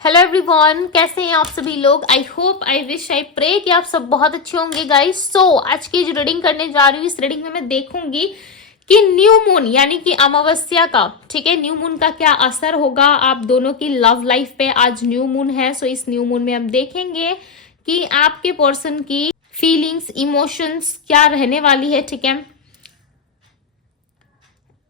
Hello everyone, कैसे हैं आप सभी लोग। I hope, I wish, I pray कि आप सब बहुत अच्छे होंगे गाइस। आज की जो रीडिंग करने जा रही हूँ, इस रीडिंग में मैं देखूंगी कि न्यू मून यानी कि अमावस्या का, ठीक है, न्यू मून का क्या असर होगा आप दोनों की लव लाइफ पे। आज न्यू मून है, सो इस न्यू मून में हम देखेंगे कि आपके पर्सन की फीलिंग्स, इमोशंस क्या रहने वाली है, ठीक है।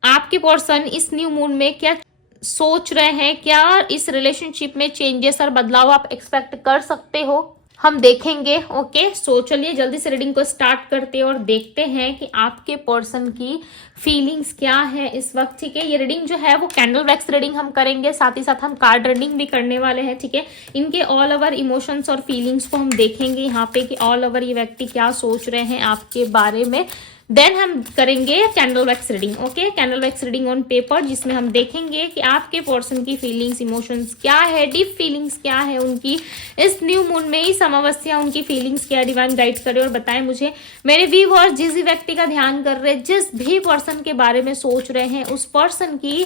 आपके पर्सन इस न्यू मून में क्या सोच रहे हैं, क्या इस रिलेशनशिप में चेंजेस और बदलाव आप एक्सपेक्ट कर सकते हो, हम देखेंगे। ओके, सो चलिए जल्दी से रीडिंग को स्टार्ट करते हैं और देखते हैं कि आपके पर्सन की फीलिंग्स क्या है इस वक्त, ठीक है। ये रीडिंग जो है वो कैंडल वैक्स रीडिंग हम करेंगे, साथ ही साथ हम कार्ड रीडिंग भी करने वाले हैं, ठीक है। इनके ऑल ओवर इमोशंस और फीलिंग्स को हम देखेंगे यहाँ पे कि ऑल ओवर ये व्यक्ति क्या सोच रहे हैं आपके बारे में। देन हम करेंगे candle wax reading, okay, candle wax reading on paper, जिसमें हम देखेंगे कि आपके पर्सन की फीलिंग्स, इमोशंस क्या है, डीप फीलिंग्स क्या है उनकी इस न्यू मून में, इस अमावस्या, उनकी फीलिंग्स क्या। डिवाइन गाइड करे और बताएं मुझे। मेरे व्यूअर्स जिस भी व्यक्ति का ध्यान कर रहे हैं, जिस भी पर्सन के बारे में सोच रहे हैं, उस पर्सन की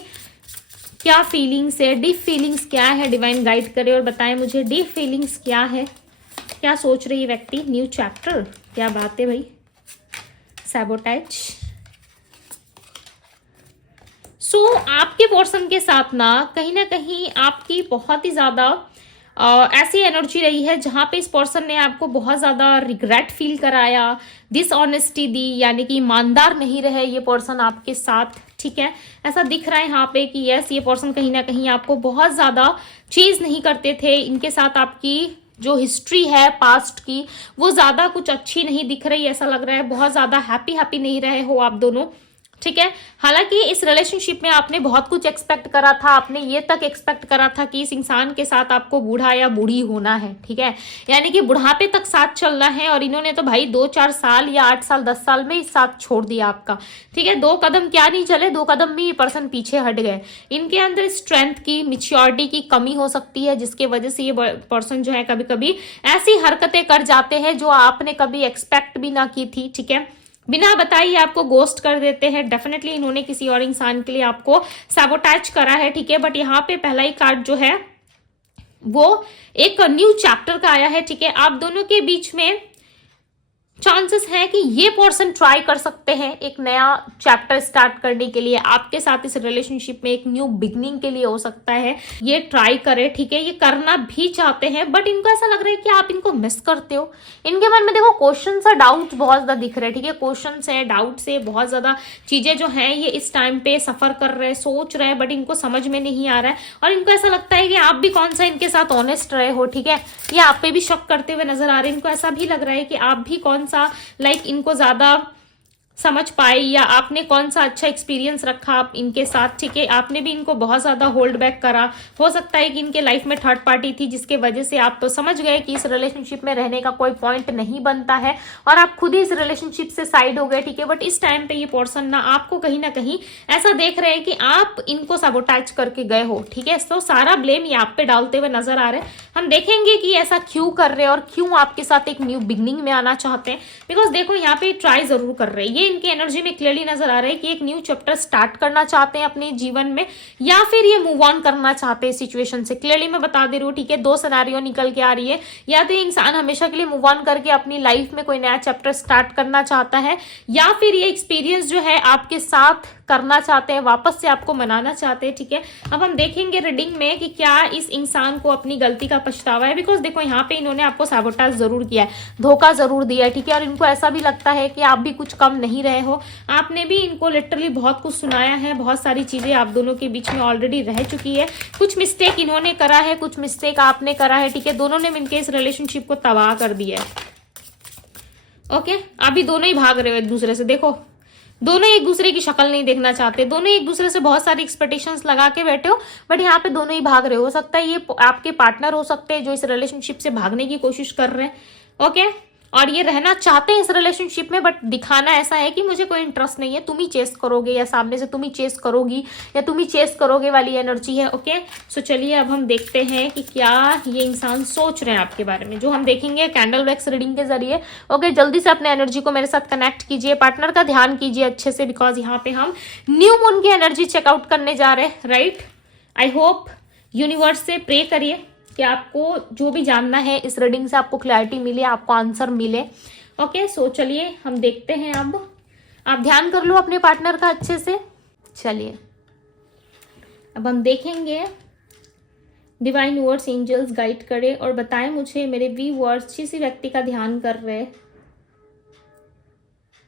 क्या फीलिंग्स है, डीप फीलिंग्स क्या है, डिवाइन गाइड करे और बताएं मुझे डीप फीलिंग्स क्या है, क्या सोच रही है व्यक्ति। न्यू चैप्टर, क्या बात है भाई। सैबोटेज। आपके पर्सन के साथ ना कहीं आपकी बहुत ही ज्यादा ऐसी एनर्जी रही है जहां पे इस पर्सन ने आपको बहुत ज्यादा रिग्रेट फील कराया, डिसऑनेस्टी दी, यानी कि ईमानदार नहीं रहे ये पर्सन आपके साथ, ठीक है। ऐसा दिख रहा है यहाँ पे कि यस, ये पर्सन कहीं ना कहीं आपको बहुत ज्यादा चीज नहीं करते थे। इनके साथ आपकी जो हिस्ट्री है पास्ट की, वो ज्यादा कुछ अच्छी नहीं दिख रही, ऐसा लग रहा है बहुत ज्यादा हैप्पी नहीं रहे हो आप दोनों, ठीक है। हालांकि इस रिलेशनशिप में आपने बहुत कुछ एक्सपेक्ट करा था, आपने ये तक एक्सपेक्ट करा था कि इस इंसान के साथ आपको बूढ़ा या बूढ़ी होना है, ठीक है, यानी कि बुढ़ापे तक साथ चलना है। और इन्होंने तो भाई 2-4 साल या 8 साल 10 साल में इस साथ छोड़ दिया आपका, ठीक है। 2 कदम क्या नहीं चले, 2 कदम में ये पर्सन पीछे हट गए। इनके अंदर स्ट्रेंथ की, मिच्योरिटी की कमी हो सकती है, जिसके वजह से ये पर्सन जो है कभी कभी ऐसी हरकतें कर जाते हैं जो आपने कभी एक्सपेक्ट भी ना की थी, ठीक है। बिना बताइए आपको गोस्ट कर देते हैं। डेफिनेटली इन्होंने किसी और इंसान के लिए आपको सैबोटेज करा है, ठीक है। बट यहाँ पे पहला ही कार्ड जो है वो एक न्यू चैप्टर का आया है, ठीक है। आप दोनों के बीच में चांसेस है कि ये पर्सन ट्राई कर सकते हैं एक नया चैप्टर स्टार्ट करने के लिए आपके साथ इस रिलेशनशिप में, एक न्यू बिगनिंग के लिए हो सकता है ये ट्राई करे, ठीक है। ये करना भी चाहते हैं, बट इनको ऐसा लग रहा है कि आप इनको मिस करते हो। इनके मन में देखो क्वेश्चंस और डाउट्स बहुत ज्यादा दिख रहे हैं, ठीक है। क्वेश्चंस है, डाउट्स है, बहुत ज्यादा चीजें जो है ये इस टाइम पे सफर कर रहे हैं, सोच रहे हैं, बट इनको समझ में नहीं आ रहा है। और इनको ऐसा लगता है कि आप भी कौन सा इनके साथ ऑनेस्ट रहे हो, ठीक है। ये आप पे भी शक करते हुए नजर आ रहे हैं। इनको ऐसा भी लग रहा है कि आप भी कौन लाइक इनको ज्यादा समझ पाए, या आपने कौन सा अच्छा एक्सपीरियंस रखा आप इनके साथ, ठीक है। आपने भी इनको बहुत ज्यादा होल्ड बैक करा। हो सकता है कि इनके लाइफ में थर्ड पार्टी थी, जिसके वजह से आप तो समझ गए कि इस रिलेशनशिप में रहने का कोई पॉइंट नहीं बनता है और आप खुद ही इस रिलेशनशिप से साइड हो गए, ठीक है। बट इस टाइम पे ये पर्सन ना आपको कहीं ना कहीं ऐसा देख रहे हैं कि आप इनको सबोटाइज करके गए हो, ठीक है। तो सारा ब्लेम ये आप पे डालते हुए नजर आ रहे हैं। हम देखेंगे कि ऐसा क्यों कर रहे हैं और क्यों आपके साथ एक न्यू बिगनिंग में आना चाहते हैं। बिकॉज देखो यहाँ पे ट्राई जरूर कर रहे हैं, ये इनकी एनर्जी में क्लियरली नजर आ रहा है कि एक न्यू चैप्टर स्टार्ट करना चाहते हैं अपने जीवन में, या फिर ये मूव ऑन करना चाहते हैं सिचुएशन से। क्लियरली मैं बता दे रही हूँ, ठीक है। 2 सिनेरियो निकल के आ रही है, या तो ये इंसान हमेशा के लिए मूव ऑन करके अपनी लाइफ में कोई नया चैप्टर स्टार्ट करना चाहता है, या फिर ये एक्सपीरियंस जो है आपके साथ करना चाहते हैं, वापस से आपको मनाना चाहते हैं, ठीक है। अब हम देखेंगे रीडिंग में कि क्या इस इंसान को अपनी गलती का पछतावा है। बिकॉज देखो यहाँ पे इन्होंने आपको सैबोटेज जरूर किया है, धोखा जरूर दिया है, ठीक है। और इनको ऐसा भी लगता है कि आप भी कुछ कम नहीं रहे हो, आपने भी इनको लिटरली बहुत कुछ सुनाया है, बहुत सारी चीजें आप दोनों के बीच में ऑलरेडी रह चुकी है। कुछ मिस्टेक इन्होंने करा है, कुछ मिस्टेक आपने करा है, ठीक है। दोनों ने मिलकर इस रिलेशनशिप को तबाह कर दिया है। ओके, अभी दोनों ही भाग रहे हो एक दूसरे से। देखो दोनों एक दूसरे की शक्ल नहीं देखना चाहते, दोनों एक दूसरे से बहुत सारी एक्सपेक्टेशंस लगा के बैठे हो, बट यहाँ पे दोनों ही भाग रहे हो सकता है ये आपके पार्टनर हो सकते हैं जो इस रिलेशनशिप से भागने की कोशिश कर रहे हैं, ओके। और ये रहना चाहते हैं इस रिलेशनशिप में, बट दिखाना ऐसा है कि मुझे कोई इंटरेस्ट नहीं है, तुम ही चेस करोगे, या सामने से तुम ही चेस करोगी, या तुम ही चेस करोगे वाली एनर्जी है, ओके। सो चलिए अब हम देखते हैं कि क्या ये इंसान सोच रहे हैं आपके बारे में, जो हम देखेंगे कैंडल वैक्स रीडिंग के जरिए, ओके। जल्दी से अपने एनर्जी को मेरे साथ कनेक्ट कीजिए, पार्टनर का ध्यान कीजिए अच्छे से, बिकॉज यहाँ पे हम न्यू मून की एनर्जी चेकआउट करने जा रहे हैं, राइट। आई होप यूनिवर्स से प्रे करिए कि आपको जो भी जानना है इस रीडिंग से आपको क्लैरिटी मिले, आपको आंसर मिले। ओके, सो चलिए हम देखते हैं। अब आप ध्यान कर लो अपने पार्टनर का अच्छे से। चलिए अब हम देखेंगे डिवाइन वर्ड्स, एंजल्स गाइड करे और बताएं मुझे मेरे व्यूअर्स जिस व्यक्ति का ध्यान कर रहे हैं,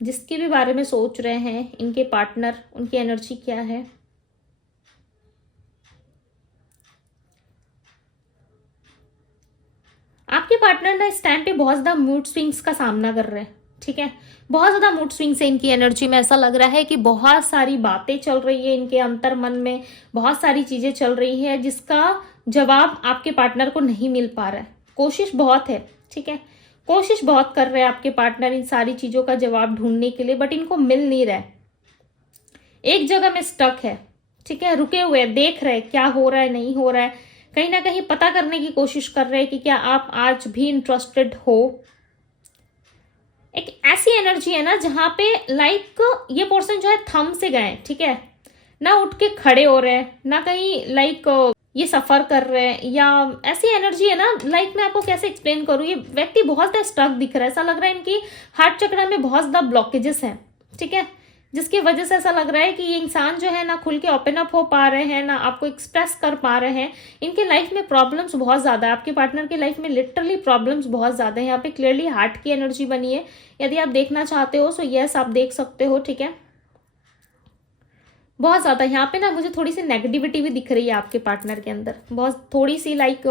जिसके भी बारे में सोच रहे हैं, इनके पार्टनर, उनकी एनर्जी क्या है। आपके पार्टनर ना इस टाइम पे बहुत ज्यादा मूड स्विंग्स का सामना कर रहे हैं, ठीक है। बहुत ज्यादा मूड स्विंग्स है इनकी एनर्जी में। ऐसा लग रहा है कि बहुत सारी बातें चल रही है इनके अंतर मन में, बहुत सारी चीजें चल रही है जिसका जवाब आपके पार्टनर को नहीं मिल पा रहा है। कोशिश बहुत है, ठीक है, कोशिश बहुत कर रहे हैं आपके पार्टनर इन सारी चीजों का जवाब ढूंढने के लिए, बट इनको मिल नहीं रहा है। एक जगह में स्टक है, ठीक है, रुके हुए देख रहे क्या हो रहा है, नहीं हो रहा है। कहीं ना कहीं पता करने की कोशिश कर रहे हैं कि क्या आप आज भी इंटरेस्टेड हो। एक ऐसी एनर्जी है ना जहां पे लाइक ये पर्सन जो है थम से गए, ठीक है, ना उठ के खड़े हो रहे हैं, ना कहीं लाइक ये सफर कर रहे हैं, या ऐसी एनर्जी है ना लाइक मैं आपको कैसे एक्सप्लेन करूं। ये व्यक्ति बहुत ज्यादा स्टक दिख रहा है। ऐसा लग रहा है इनकी हार्ट चक्र में बहुत ज्यादा ब्लॉकेजेस हैं, ठीक है, जिसकी वजह से ऐसा लग रहा है कि ये इंसान जो है ना खुल के ओपन अप हो पा रहे हैं, ना आपको एक्सप्रेस कर पा रहे हैं। इनके लाइफ में प्रॉब्लम्स बहुत ज्यादा है। आपके पार्टनर की लाइफ में लिटरली प्रॉब्लम्स बहुत ज्यादा है। यहाँ पे क्लियरली हार्ट की एनर्जी बनी है। यदि आप देखना चाहते हो सो यस आप देख सकते हो, ठीक है। बहुत ज्यादा यहाँ पे ना मुझे थोड़ी सी नेगेटिविटी भी दिख रही है आपके पार्टनर के अंदर, बहुत थोड़ी सी लाइक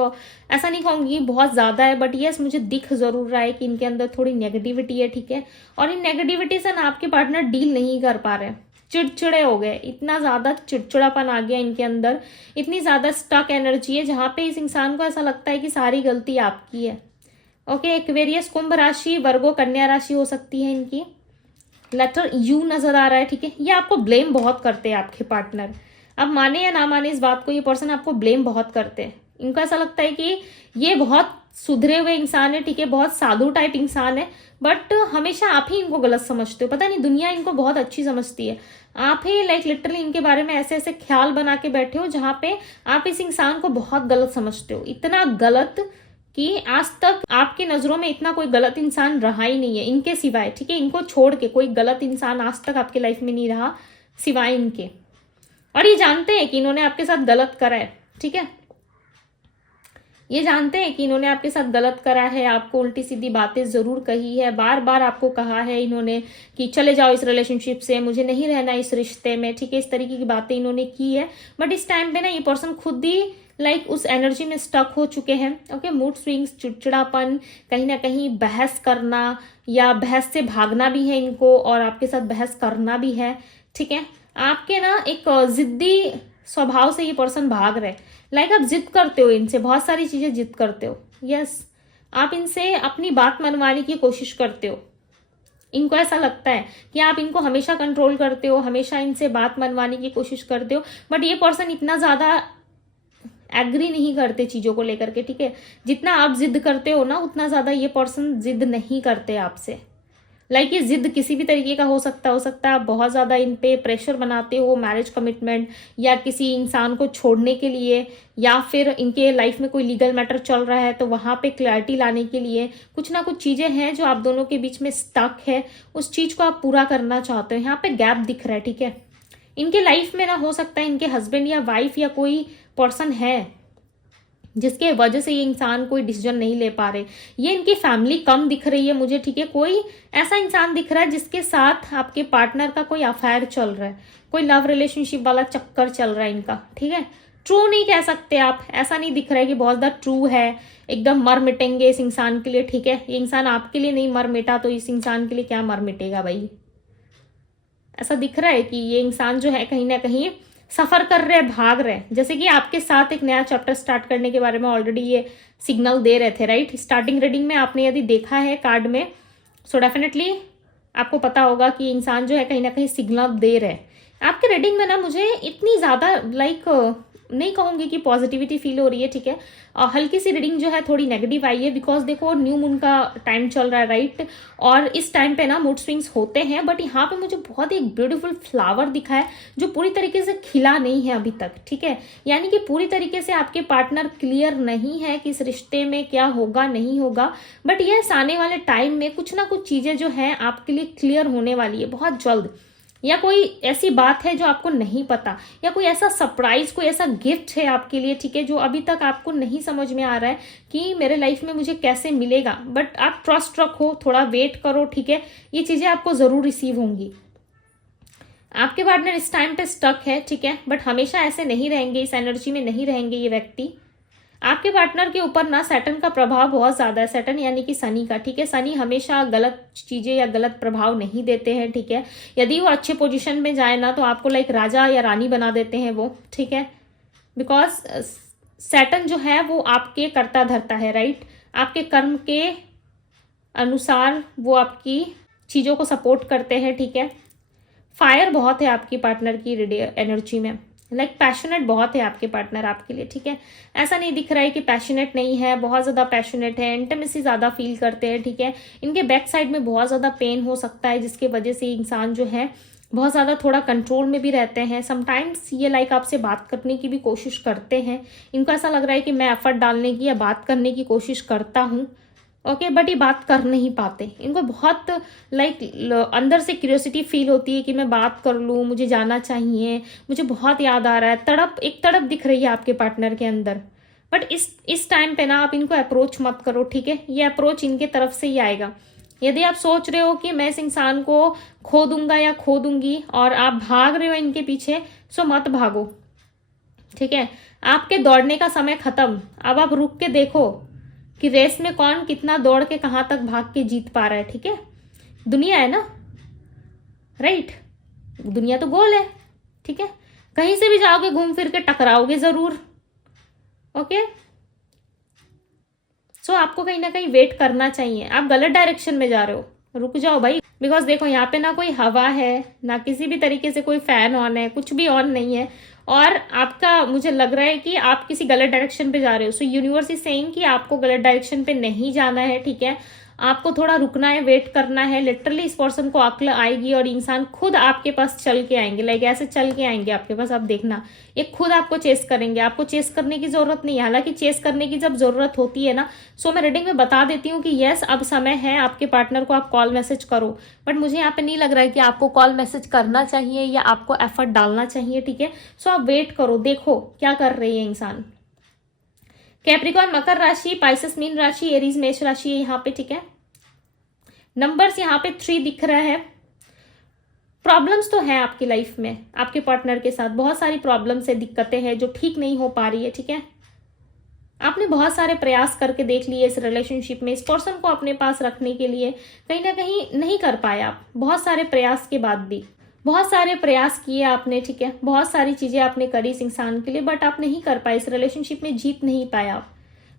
ऐसा नहीं कहूंगी बहुत ज्यादा है, बट यस मुझे दिख जरूर रहा है कि इनके अंदर थोड़ी नेगेटिविटी है, ठीक है। और इन नेगेटिविटी से ना आपके पार्टनर डील नहीं कर पा रहे, चिड़चिड़े हो गए, इतना ज्यादा चिड़चिड़ापन आ गया इनके अंदर, इतनी ज्यादा स्टक एनर्जी है जहां पे इस इंसान को ऐसा लगता है कि सारी गलती आपकी है। ओके, एक्वेरियस, कुंभ राशि, वर्गो, कन्या राशि हो सकती है इनकी। लेटर यू नजर आ रहा है, ठीक है। ये आपको ब्लेम बहुत करते हैं आपके पार्टनर। अब माने या ना माने इस बात को, ये पर्सन आपको ब्लेम बहुत करते हैं। इनको ऐसा लगता है कि ये बहुत सुधरे हुए इंसान है, ठीक है, बहुत साधु टाइप इंसान है, बट हमेशा आप ही इनको गलत समझते हो। पता नहीं दुनिया इनको बहुत अच्छी समझती है, आप ही लाइक लिटरली इनके बारे में ऐसे ऐसे ख्याल बना के बैठे हो जहां पे आप इस इंसान को बहुत गलत समझते हो। इतना गलत कि आज तक आपकी नजरों में इतना कोई गलत इंसान रहा ही नहीं है इनके सिवाय, ठीक है। इनको छोड़ के कोई गलत इंसान आज तक आपकी लाइफ में नहीं रहा सिवाय इनके। और ये जानते हैं कि इन्होंने आपके साथ गलत करा है, ठीक है, ये जानते हैं कि इन्होंने आपके साथ गलत करा है, आपको उल्टी सीधी बातें जरूर कही है, बार बार आपको कहा है इन्होंने कि चले जाओ इस रिलेशनशिप से, मुझे नहीं रहना इस रिश्ते में, ठीक है, इस तरीके की बातें इन्होंने की है। बट इस टाइम पे ना ये पर्सन खुद ही लाइक उस एनर्जी में स्टक हो चुके हैं। ओके, मूड स्विंग्स, चिड़चिड़ापन, कहीं ना कहीं बहस करना या बहस से भागना भी है इनको, और आपके साथ बहस करना भी है, ठीक है। आपके ना एक जिद्दी स्वभाव से ये पर्सन भाग रहे, लाइक आप जिद करते हो इनसे, बहुत सारी चीजें जिद करते हो। यस, आप इनसे अपनी बात मनवाने की कोशिश करते हो। इनको ऐसा लगता है कि आप इनको हमेशा कंट्रोल करते हो, हमेशा इनसे बात मनवाने की कोशिश करते हो, बट ये पर्सन इतना ज्यादा एग्री नहीं करते चीजों को लेकर के, ठीक है। जितना आप जिद करते हो ना उतना ज्यादा ये पर्सन जिद नहीं करते आपसे। लाइक ये जिद किसी भी तरीके का हो सकता है। आप बहुत ज्यादा इन पे प्रेशर बनाते हो मैरिज कमिटमेंट या किसी इंसान को छोड़ने के लिए, या फिर इनके लाइफ में कोई लीगल मैटर चल रहा है तो वहां पे क्लैरिटी लाने के लिए कुछ ना कुछ चीजें हैं जो आप दोनों के बीच में स्टक है, उस चीज को आप पूरा करना चाहते हो। यहाँ पे गैप दिख रहा है, ठीक है। इनके लाइफ में ना हो सकता है इनके हस्बैंड या वाइफ या कोई पर्सन है जिसके वजह से ये इंसान कोई डिसीजन नहीं ले पा रहे। ये इनकी फैमिली कम दिख रही है मुझे, ठीक है। कोई ऐसा इंसान दिख रहा है जिसके साथ आपके पार्टनर का कोई अफेयर चल रहा है, कोई लव रिलेशनशिप वाला चक्कर चल रहा है इनका, ठीक है। ट्रू नहीं कह सकते आप, ऐसा नहीं दिख रहा है कि बहुत ज्यादा ट्रू है, एकदम मर मिटेंगे इस इंसान के लिए, ठीक है। ये इंसान आपके लिए नहीं मर मिटा तो इस इंसान के लिए क्या मर मिटेगा भाई। ऐसा दिख रहा है कि ये इंसान जो है कहीं ना कहीं सफर कर रहे हैं, भाग रहे हैं। जैसे कि आपके साथ एक नया चैप्टर स्टार्ट करने के बारे में ऑलरेडी ये सिग्नल दे रहे थे, राइट। स्टार्टिंग रीडिंग में आपने यदि देखा है कार्ड में, सो डेफिनेटली आपको पता होगा कि इंसान जो है कहीं ना कहीं सिग्नल दे रहे हैं। आपके रीडिंग में ना मुझे इतनी ज्यादा लाइक नहीं कहूँगी कि पॉजिटिविटी फील हो रही है, ठीक है। हल्की सी रीडिंग जो है थोड़ी नेगेटिव आई है, बिकॉज देखो न्यू मून का टाइम चल रहा है, राइट। और इस टाइम पे ना मूड स्विंग्स होते हैं, बट यहाँ पे मुझे बहुत ही एक ब्यूटीफुल फ्लावर दिखा है जो पूरी तरीके से खिला नहीं है अभी तक, ठीक है। यानी कि पूरी तरीके से आपके पार्टनर क्लियर नहीं है कि इस रिश्ते में क्या होगा नहीं होगा, बट यस आने वाले टाइम में कुछ ना कुछ चीजें जो है आपके लिए क्लियर होने वाली है बहुत जल्द। या कोई ऐसी बात है जो आपको नहीं पता, या कोई ऐसा सरप्राइज, कोई ऐसा गिफ्ट है आपके लिए, ठीक है, जो अभी तक आपको नहीं समझ में आ रहा है कि मेरे लाइफ में मुझे कैसे मिलेगा, बट आप ट्रस्ट रखो, थोड़ा वेट करो, ठीक है। ये चीजें आपको जरूर रिसीव होंगी। आपके पार्टनर इस टाइम पे स्टक है, ठीक है, बट हमेशा ऐसे नहीं रहेंगे, इस एनर्जी में नहीं रहेंगे ये व्यक्ति। आपके पार्टनर के ऊपर ना सैटर्न का प्रभाव बहुत ज्यादा है, सैटर्न यानी कि शनि का, ठीक है। शनि हमेशा गलत चीजें या गलत प्रभाव नहीं देते हैं, ठीक है। यदि वो अच्छे पोजीशन में जाए ना तो आपको लाइक राजा या रानी बना देते हैं वो, ठीक है। बिकॉज सैटर्न जो है वो आपके कर्ता धर्ता है, राइट। आपके कर्म के अनुसार वो आपकी चीजों को सपोर्ट करते हैं, ठीक है। फायर बहुत है आपकी पार्टनर की एनर्जी में, लाइक पैशनेट बहुत है आपके पार्टनर आपके लिए, ठीक है। ऐसा नहीं दिख रहा है कि पैशनेट नहीं है, बहुत ज़्यादा पैशनेट है, इंटीमेसी ज़्यादा फील करते हैं, ठीक है। इनके बैक साइड में बहुत ज़्यादा पेन हो सकता है, जिसकी वजह से इंसान जो है बहुत ज़्यादा थोड़ा कंट्रोल में भी रहते हैं। समटाइम्स ये लाइक आपसे बात करने की भी कोशिश करते हैं, इनको ऐसा लग रहा है कि मैं एफर्ट डालने की या बात करने की कोशिश करता हूँ, ओके, बट ये बात कर नहीं पाते। इनको बहुत लाइक अंदर से क्यूरियोसिटी फील होती है कि मैं बात कर लूँ, मुझे जाना चाहिए, मुझे बहुत याद आ रहा है, एक तड़प दिख रही है आपके पार्टनर के अंदर। बट इस टाइम पे ना आप इनको अप्रोच मत करो, ठीक है। ये अप्रोच इनके तरफ से ही आएगा। यदि आप सोच रहे हो कि मैं इस इंसान को खो दूंगा या खो दूंगी और आप भाग रहे हो इनके पीछे, सो मत भागो, ठीक है। आपके दौड़ने का समय खत्म। अब आप रुक के देखो कि रेस में कौन कितना दौड़ के कहां तक भाग के जीत पा रहा है, ठीक है। दुनिया है ना, राइट, दुनिया तो गोल है, ठीक है। कहीं से भी जाओगे घूम फिर के टकराओगे जरूर, ओके। सो आपको कहीं ना कहीं वेट करना चाहिए। आप गलत डायरेक्शन में जा रहे हो, रुक जाओ भाई। बिकॉज देखो यहाँ पे ना कोई हवा है, ना किसी भी तरीके से कोई फैन ऑन है, कुछ भी ऑन नहीं है, और आपका मुझे लग रहा है कि आप किसी गलत डायरेक्शन पे जा रहे हो। सो यूनिवर्स इज सेइंग कि आपको गलत डायरेक्शन पे नहीं जाना है, ठीक है। आपको थोड़ा रुकना है, वेट करना है। लिटरली इस पर्सन को अक्ल आएगी और इंसान खुद आपके पास चल के आएंगे, लाइक ऐसे चल के आएंगे आपके पास। आप देखना, ये खुद आपको चेस करेंगे, आपको चेस करने की जरूरत नहीं है। हालांकि चेस करने की जब जरूरत होती है ना, सो मैं रीडिंग में बता देती हूँ कि यस अब समय है, आपके पार्टनर को आप कॉल मैसेज करो। बट मुझे यहाँ पे नहीं लग रहा है कि आपको कॉल मैसेज करना चाहिए या आपको एफर्ट डालना चाहिए, ठीक है। सो आप वेट करो, देखो क्या कर रही है इंसान। कैप्रिकॉर्न मकर राशि, पाइसेस मीन राशि, एरीज मेष राशि है यहाँ पे, ठीक है। नंबर्स यहाँ पे 3 दिख रहा है। प्रॉब्लम्स तो है आपकी लाइफ में, आपके पार्टनर के साथ बहुत सारी प्रॉब्लम्स है, दिक्कतें हैं जो ठीक नहीं हो पा रही है, ठीक है। आपने बहुत सारे प्रयास करके देख लिए इस रिलेशनशिप में, इस पर्सन को अपने पास रखने के लिए, कहीं ना कहीं नहीं कर पाए आप। बहुत सारे प्रयास के बाद भी बहुत सारे प्रयास किए आपने, ठीक है। बहुत सारी चीजें आपने करी इस इंसान के लिए, बट आप नहीं कर पाए, इस रिलेशनशिप में जीत नहीं पाया आप।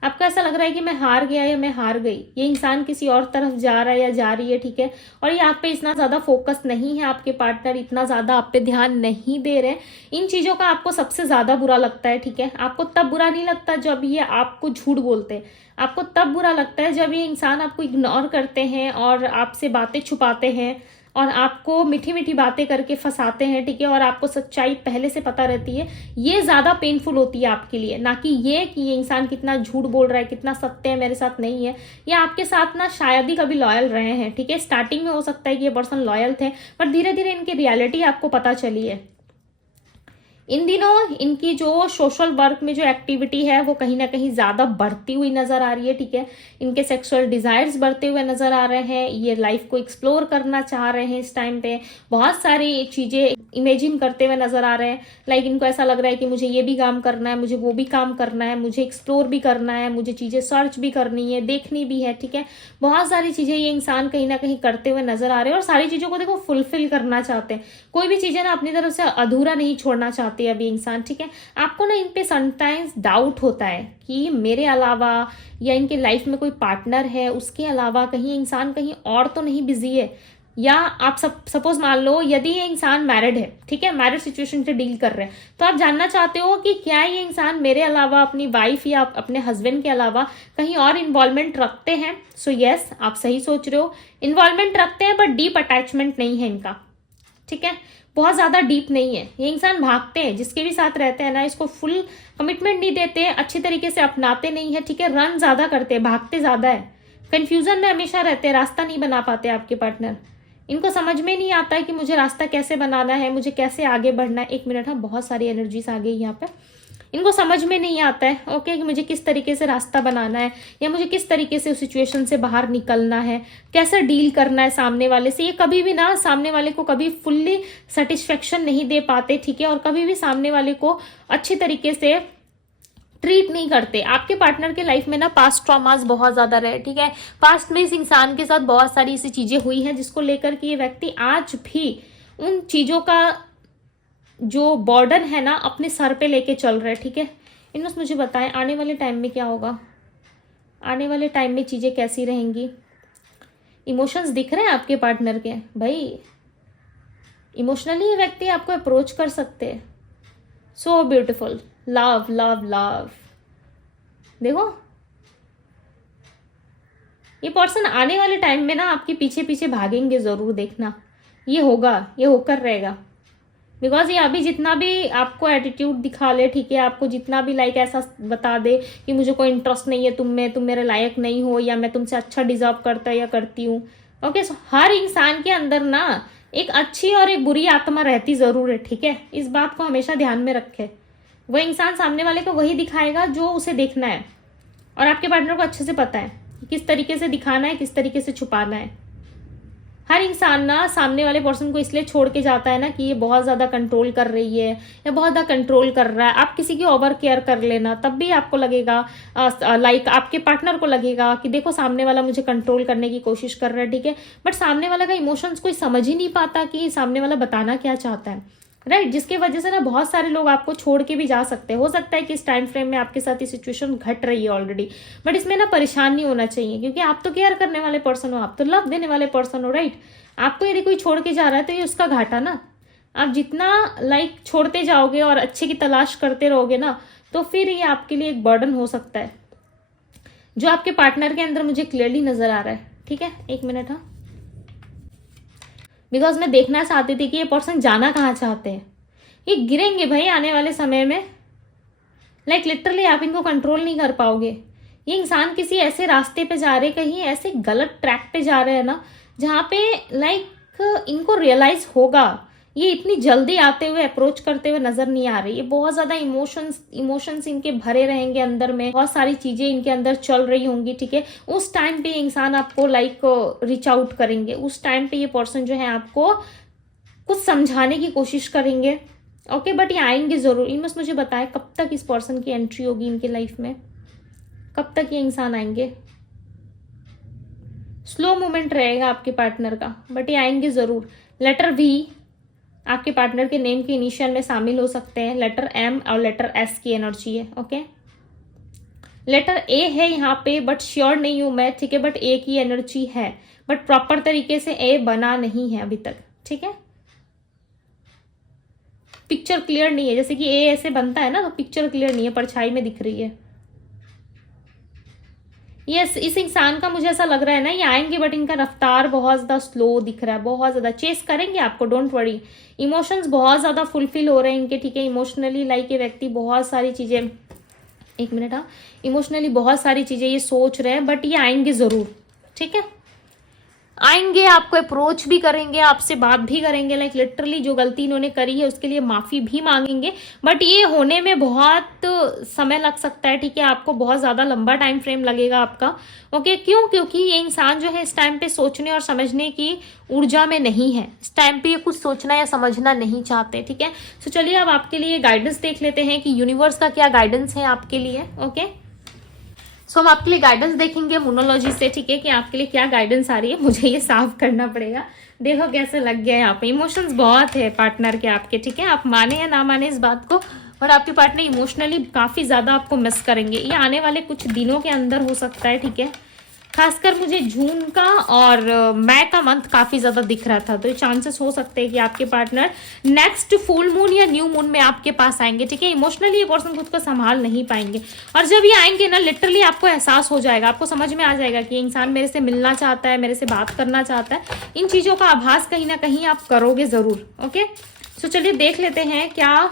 आपको ऐसा लग रहा है कि मैं हार गया या मैं हार गई। ये इंसान किसी और तरफ जा रहा है या जा रही है, ठीक है। और ये आप पे इतना ज्यादा फोकस नहीं है, आपके पार्टनर इतना ज्यादा आप पे ध्यान नहीं दे रहे। इन चीजों का आपको सबसे ज्यादा बुरा लगता है, ठीक है। आपको तब बुरा नहीं लगता जब ये आपको झूठ बोलते हैं, आपको तब बुरा लगता है जब ये इंसान आपको इग्नोर करते हैं और आपसे बातें छुपाते हैं और आपको मीठी मीठी बातें करके फंसाते हैं, ठीक है। और आपको सच्चाई पहले से पता रहती है। ये ज्यादा पेनफुल होती है आपके लिए, ना कि ये इंसान कितना झूठ बोल रहा है, कितना सत्य है मेरे साथ नहीं है। या आपके साथ ना शायद ही कभी लॉयल रहे हैं, ठीक है। स्टार्टिंग में हो सकता है कि ये पर्सन लॉयल थे, पर धीरे धीरे इनकी रियलिटी आपको पता चली है। इन दिनों इनकी जो सोशल वर्क में जो एक्टिविटी है वो कहीं ना कहीं ज्यादा बढ़ती हुई नजर आ रही है, ठीक है। इनके सेक्सुअल डिजायर्स बढ़ते हुए नजर आ रहे हैं। ये लाइफ को एक्सप्लोर करना चाह रहे हैं इस टाइम पे, बहुत सारी चीजें इमेजिन करते हुए नजर आ रहे हैं। लाइक इनको ऐसा लग रहा है कि मुझे ये भी काम करना है, मुझे वो भी काम करना है, मुझे एक्सप्लोर भी करना है, मुझे चीजें सर्च भी करनी है, देखनी भी है, ठीक है। बहुत सारी चीजें ये इंसान कहीं ना कहीं करते हुए नजर आ रहे हैं और सारी चीजों को देखो फुलफिल करना चाहते हैं। कोई भी चीजें ना अपनी तरफ से अधूरा नहीं छोड़ना चाहते अभी इंसान, ठीक है। आपको ना इन पे समटाइम्स डाउट होता है कि मेरे अलावा या इनके लाइफ में कोई पार्टनर है, उसके अलावा कहीं इंसान कहीं और तो नहीं बिजी है। या आप सपोज मान लो यदि ये इंसान मैरिड है, ठीक है, मैरिड सिचुएशन से डील कर रहे हैं, तो आप जानना चाहते हो कि क्या ये इंसान मेरे अलावा अपनी वाइफ या अपने हस्बैंड के अलावा कहीं और इन्वॉल्वमेंट रखते हैं। सो यस, आप सही सोच रहे हो, इन्वॉल्वमेंट रखते हैं, बट डीप अटैचमेंट नहीं है इनका, ठीक है, बहुत ज्यादा डीप नहीं है। ये इंसान भागते हैं, जिसके भी साथ रहते हैं ना, इसको फुल कमिटमेंट नहीं देते, अच्छी तरीके से अपनाते नहीं है, ठीक है, रन ज्यादा करते हैं, भागते ज्यादा है, कंफ्यूजन में हमेशा रहते हैं, रास्ता नहीं बना पाते आपके पार्टनर। इनको समझ में नहीं आता है कि मुझे रास्ता कैसे बनाना है, मुझे कैसे आगे बढ़ना है। एक मिनट, हाँ, बहुत सारी एनर्जीज आ गई यहाँ पे। इनको समझ में नहीं आता है, ओके, कि मुझे किस तरीके से रास्ता बनाना है, या मुझे किस तरीके से उस सिचुएशन से बाहर निकलना है, कैसे डील करना है सामने वाले से। ये कभी भी ना सामने वाले को कभी फुल्ली सेटिस्फेक्शन नहीं दे पाते, ठीक है, और कभी भी सामने वाले को अच्छी तरीके से ट्रीट नहीं करते। आपके पार्टनर के लाइफ में ना पास्ट ट्रॉमास बहुत ज्यादा रहे, ठीक है, पास्ट में इस इंसान के साथ बहुत सारी ऐसी चीजें हुई हैं जिसको लेकर के ये व्यक्ति आज भी उन चीजों का जो बर्डन है ना अपने सर पे लेके चल रहे हैं, ठीक है। इनमें मुझे बताएं आने वाले टाइम में क्या होगा, आने वाले टाइम में चीजें कैसी रहेंगी। इमोशंस दिख रहे हैं आपके पार्टनर के, भाई इमोशनली ये व्यक्ति आपको अप्रोच कर सकते हैं। So beautiful, love love love. देखो ये पर्सन आने वाले टाइम में ना आपके पीछे पीछे भागेंगे जरूर, देखना ये होगा, ये होकर रहेगा। बिकॉज ये अभी जितना भी आपको एटीट्यूड दिखा ले, ठीक है, आपको जितना भी लाइक ऐसा बता दे कि मुझे कोई इंटरेस्ट नहीं है तुम में, तुम मेरे लायक नहीं हो, या मैं तुमसे अच्छा डिजर्व करता या करती हूँ, ओके। सो हर इंसान के अंदर ना एक अच्छी और एक बुरी आत्मा रहती जरूर है, ठीक है, इस बात को हमेशा ध्यान में रखे। वो इंसान सामने वाले को वही दिखाएगा जो उसे देखना है, और आपके पार्टनर को अच्छे से पता है कि किस तरीके से दिखाना है, किस तरीके से छुपाना है। हर इंसान ना सामने वाले पर्सन को इसलिए छोड़ के जाता है ना कि ये बहुत ज्यादा कंट्रोल कर रही है या बहुत ज्यादा कंट्रोल कर रहा है। आप किसी की ओवर केयर कर लेना, तब भी आपको लगेगा लाइक आपके पार्टनर को लगेगा कि देखो सामने वाला मुझे कंट्रोल करने की कोशिश कर रहा है, ठीक है, बट सामने वाला का इमोशंस कोई समझ ही नहीं पाता कि सामने वाला बताना क्या चाहता है, राइट। जिसकी वजह से ना बहुत सारे लोग आपको छोड़ के भी जा सकते हैं। हो सकता है कि इस टाइम फ्रेम में आपके साथ ये सिचुएशन घट रही है ऑलरेडी, बट इसमें ना परेशान नहीं होना चाहिए, क्योंकि आप तो केयर करने वाले पर्सन हो, आप तो लव देने वाले पर्सन हो, राइट। आपको यदि कोई छोड़ के जा रहा है तो ये उसका घाटा ना। आप जितना लाइक छोड़ते जाओगे और अच्छे की तलाश करते रहोगे ना, तो फिर ये आपके लिए एक बर्डन हो सकता है, जो आपके पार्टनर के अंदर मुझे क्लियरली नजर आ रहा है, ठीक है। एक मिनट, हाँ, बिकॉज मैं देखना चाहती थी कि ये पर्सन जाना कहाँ चाहते हैं। ये गिरेंगे भाई आने वाले समय में, लाइक लिटरली आप इनको कंट्रोल नहीं कर पाओगे। ये इंसान किसी ऐसे रास्ते पे जा रहे, कहीं ऐसे गलत ट्रैक पे जा रहे हैं ना, जहाँ पे लाइक इनको रियलाइज होगा। ये इतनी जल्दी आते हुए अप्रोच करते हुए नजर नहीं आ रही। ये बहुत ज्यादा इमोशंस इनके भरे रहेंगे अंदर में, बहुत सारी चीजें इनके अंदर चल रही होंगी, ठीक है। उस टाइम पे इंसान आपको लाइक रीच आउट करेंगे, उस टाइम पे ये पर्सन जो है आपको कुछ समझाने की कोशिश करेंगे, ओके, बट ये आएंगे जरूर। इनमें मुझे बताएं कब तक इस पर्सन की एंट्री होगी इनके लाइफ में, कब तक ये इंसान आएंगे। स्लो मूवमेंट रहेगा आपके पार्टनर का, बट ये आएंगे जरूर। लेटर वी आपके पार्टनर के नेम के इनिशियल में शामिल हो सकते हैं, लेटर एम और लेटर एस की एनर्जी है, ओके। लेटर ए है यहाँ पे, बट श्योर नहीं हूं मैं, ठीक है, बट ए की एनर्जी है, बट प्रॉपर तरीके से ए बना नहीं है अभी तक, ठीक है। पिक्चर क्लियर नहीं है, जैसे कि ए ऐसे बनता है ना, तो पिक्चर क्लियर नहीं है, परछाई में दिख रही है। यस, इस इंसान का मुझे ऐसा लग रहा है ना, ये आएंगे बट इनका रफ्तार बहुत ज्यादा स्लो दिख रहा है, बहुत ज्यादा चेस करेंगे आपको, डोंट वरी। इमोशंस बहुत ज्यादा फुलफिल हो रहे हैं इनके, ठीक है, इमोशनली लाइक ये व्यक्ति बहुत सारी चीजें, एक मिनट, हाँ, इमोशनली बहुत सारी चीजें ये सोच रहे हैं, बट ये आएंगे जरूर, ठीक है, आएंगे, आपको अप्रोच भी करेंगे, आपसे बात भी करेंगे, लाइक लिटरली जो गलती इन्होंने करी है उसके लिए माफी भी मांगेंगे, बट ये होने में बहुत समय लग सकता है, ठीक है, आपको बहुत ज्यादा लंबा टाइम फ्रेम लगेगा आपका, ओके। क्यों? क्योंकि ये इंसान जो है इस टाइम पे सोचने और समझने की ऊर्जा में नहीं है, इस टाइम पे ये कुछ सोचना या समझना नहीं चाहते, ठीक है। तो चलिए अब आपके लिए गाइडेंस देख लेते हैं कि यूनिवर्स का क्या गाइडेंस है आपके लिए, ओके। सो हम आपके लिए गाइडेंस देखेंगे मोनोलॉजी से, ठीक है, कि आपके लिए क्या गाइडेंस आ रही है। मुझे ये साफ करना पड़ेगा, देखो कैसे लग गया यहाँ पे। इमोशंस बहुत है पार्टनर के आपके, ठीक है, आप माने या ना माने इस बात को, और आपके पार्टनर इमोशनली काफी ज्यादा आपको मिस करेंगे। ये आने वाले कुछ दिनों के अंदर हो सकता है, ठीक है, खासकर मुझे जून का और मई का मंथ काफी ज्यादा दिख रहा था, तो ये चांसेस हो सकते हैं कि आपके पार्टनर नेक्स्ट फुल मून या न्यू मून में आपके पास आएंगे, ठीक है। इमोशनली ये पर्सन खुद को संभाल नहीं पाएंगे, और जब ये आएंगे ना, लिटरली आपको एहसास हो जाएगा, आपको समझ में आ जाएगा कि इंसान मेरे से मिलना चाहता है, मेरे से बात करना चाहता है। इन चीजों का आभास कहीं ना कहीं आप करोगे जरूर। ओके, सो चलिए देख लेते हैं क्या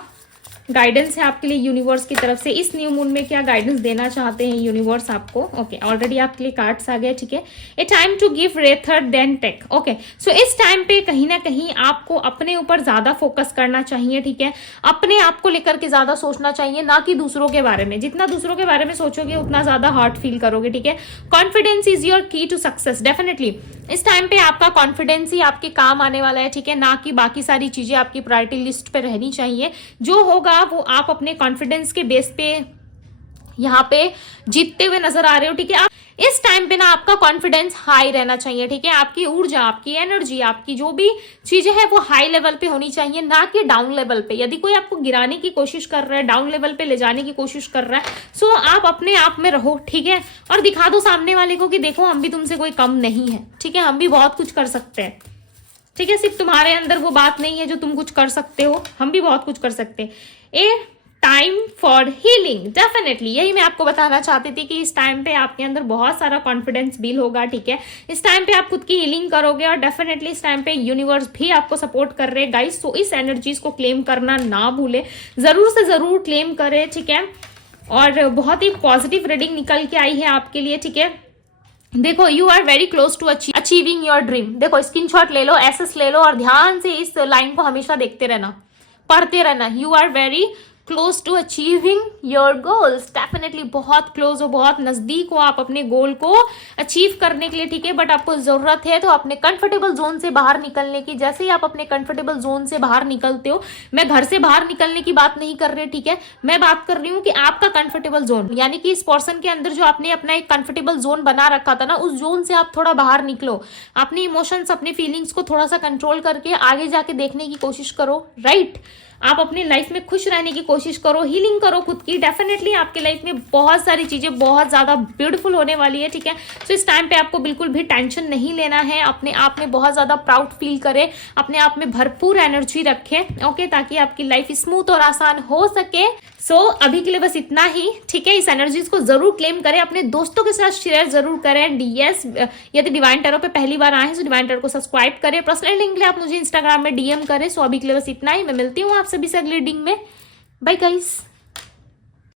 गाइडेंस है आपके लिए यूनिवर्स की तरफ से। इस न्यू मून में क्या गाइडेंस देना चाहते हैं यूनिवर्स आपको। ओके, ऑलरेडी आपके लिए कार्ड्स आ गए, ठीक है। A time to give rather than take. Okay, so इस टाइम पे कहीं ना कहीं आपको अपने ऊपर ज्यादा फोकस करना चाहिए, ठीक है। अपने आप को लेकर के ज्यादा सोचना चाहिए, ना कि दूसरों के बारे में। जितना दूसरों के बारे में सोचोगे उतना ज्यादा हार्ट फील करोगे, ठीक है। कॉन्फिडेंस इज योर की टू सक्सेस। डेफिनेटली इस टाइम पे आपका कॉन्फिडेंस ही आपके काम आने वाला है, ठीक है, ना कि बाकी सारी चीजें आपकी प्रायोरिटी लिस्ट पे रहनी चाहिए। जो होगा वो आप अपने कॉन्फिडेंस के बेस पे यहाँ पे जीतते हुए नजर आ रहे हो, ठीक है। इस टाइम पे ना आपका कॉन्फिडेंस हाई रहना चाहिए, ठीक है। आपकी ऊर्जा, आपकी एनर्जी, आपकी जो भी चीजें हैं वो हाई लेवल पे होनी चाहिए, ना कि डाउन लेवल पे। यदि कोई आपको गिराने की कोशिश कर रहा है, डाउन लेवल पे ले जाने की कोशिश कर रहा है, सो आप अपने आप में रहो, ठीक है। और दिखा दो सामने वाले को कि देखो हम भी तुमसे कोई कम नहीं है, ठीक है। हम भी बहुत कुछ कर सकते हैं, ठीक है। सिर्फ तुम्हारे अंदर वो बात नहीं है जो तुम कुछ कर सकते हो, हम भी बहुत कुछ कर सकते हैं। ए टाइम फॉर हीलिंग। डेफिनेटली यही मैं आपको बताना चाहती थी कि इस टाइम पे आपके अंदर बहुत सारा कॉन्फिडेंस बिल होगा, ठीक है। इस टाइम पे आप खुद की हीलिंग करोगे, और डेफिनेटली इस टाइम पे यूनिवर्स भी आपको सपोर्ट कर रहे हैं गाइस। सो इस एनर्जीज को क्लेम करना ना भूले, जरूर से जरूर क्लेम करें, ठीक है। और बहुत ही पॉजिटिव रीडिंग निकल के आई है आपके लिए, ठीक है। देखो, you are very close to achieving your dream. देखो, स्क्रीनशॉट ले लो, एसेस ले लो, और ध्यान से इस लाइन को हमेशा देखते रहना, पढ़ते रहना। You are very close to achieving your goals. Definitely बहुत क्लोज हो, बहुत नजदीक हो आप अपने गोल को अचीव करने के लिए, ठीक है। बट आपको जरूरत है तो अपने कंफर्टेबल जोन से बाहर निकलने की। जैसे ही आप अपने कंफर्टेबल जोन से बाहर निकलते हो, मैं घर से बाहर निकलने की बात नहीं कर रही, ठीक है। मैं बात कर रही हूँ कि आपका कंफर्टेबल जोन, यानी कि इस पर्सन के अंदर जो आपने अपना एक कंफर्टेबल जोन बना रखा था ना, उस जोन से आप थोड़ा बाहर निकलो। अपनी इमोशंस, अपनी फीलिंग्स को थोड़ा सा कंट्रोल करके आगे जाके देखने की कोशिश करो, राइट। आप अपनी लाइफ में खुश रहने की कोशिश करो, हीलिंग करो खुद की। डेफिनेटली आपके लाइफ में बहुत सारी चीजें बहुत ज्यादा ब्यूटीफुल होने वाली है, ठीक है। सो इस टाइम पे आपको बिल्कुल भी टेंशन नहीं लेना है, अपने आप में बहुत ज्यादा प्राउड फील करें, अपने आप में भरपूर एनर्जी रखें, ओके, ताकि आपकी लाइफ स्मूथ और आसान हो सके। सो अभी के लिए बस इतना ही, ठीक है। इस एनर्जीज को जरूर क्लेम करें, अपने दोस्तों के साथ शेयर जरूर करें। डीएस, यदि डिवाइन टैरो पे पहली बार आए हैं तो डिवाइन टैरो को सब्सक्राइब करें। पर्सनल लिंक के लिए आप मुझे इंस्टाग्राम में डीएम करें। सो अभी के लिए बस इतना ही, मैं मिलती हूँ आपसे भी अगली रीडिंग में। Bye guys.